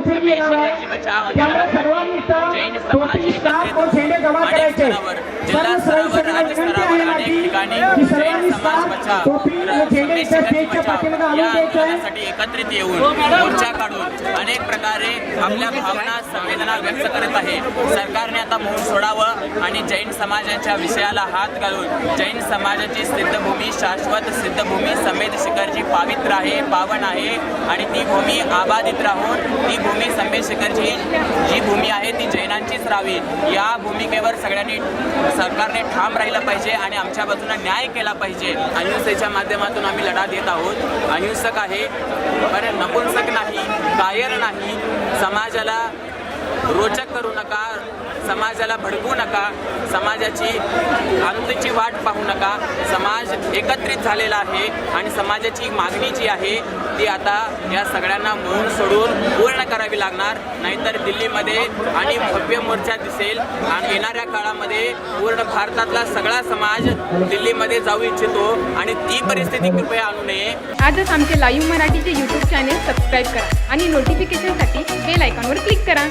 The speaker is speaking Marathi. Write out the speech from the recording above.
आहे त्यामुळे सर्वांनी इथं टोपी स्कार्फ व झेंडे जमा करायचे. सर्व स्वयंसेवकांना विनंती आहे माझी की सर्वांनी स्कार्फ टोपी व झेंडे इथं स्टेजच्या पाठीमागे आणून द्यायचं आहे साठी एकत्रित येऊन मोर्चा काढून अनेक प्रकारे आपल्या भावना संवेदना व्यक्त करत आहे. सरकारने आता मौन सोडावं आणि जैन समाजाच्या विषयाला हात घालून जैन समाजाची सिद्धभूमी शाश्वत सिद्धभूमी समेत शिखरची पावित्र आहे पावन आहे आणि ती भूमी आबादित राहून ती भूमी समेत शिखरची जी भूमी आहे ती जैनांचीच राहावी. या भूमिकेवर सगळ्यांनी सरकारने ठाम राहिलं पाहिजे आणि आमच्या बाजूने न्याय केला पाहिजे. अहिंसेच्या माध्यमातून आम्ही लढा देत आहोत. अहिंसक आहे. पण नपुंसक नाही कायर नाही. समाजाला रोचक करू नका. समाजाला भडकू नका. समाजाची आनंदीची वाट पाहू नका. समाज एकत्रित झालेला आहे आणि समाजाची मागणी जी आहे ती आता या सगळ्यांना मौन सोडून पूर्ण करावी लागणार. नाहीतर दिल्लीमध्ये आणि भव्य मोर्चा दिसेल. आणि येणाऱ्या काळामध्ये पूर्ण भारतातला सगळा समाज दिल्लीमध्ये जाऊ इच्छितो आणि ती परिस्थिती कृपया आणू नये. आजच आमचे लाईव्ह मराठीचे यूट्यूब चॅनेल सबस्क्राईब करा आणि नोटिफिकेशनसाठी बेल आयकॉनवर क्लिक करा.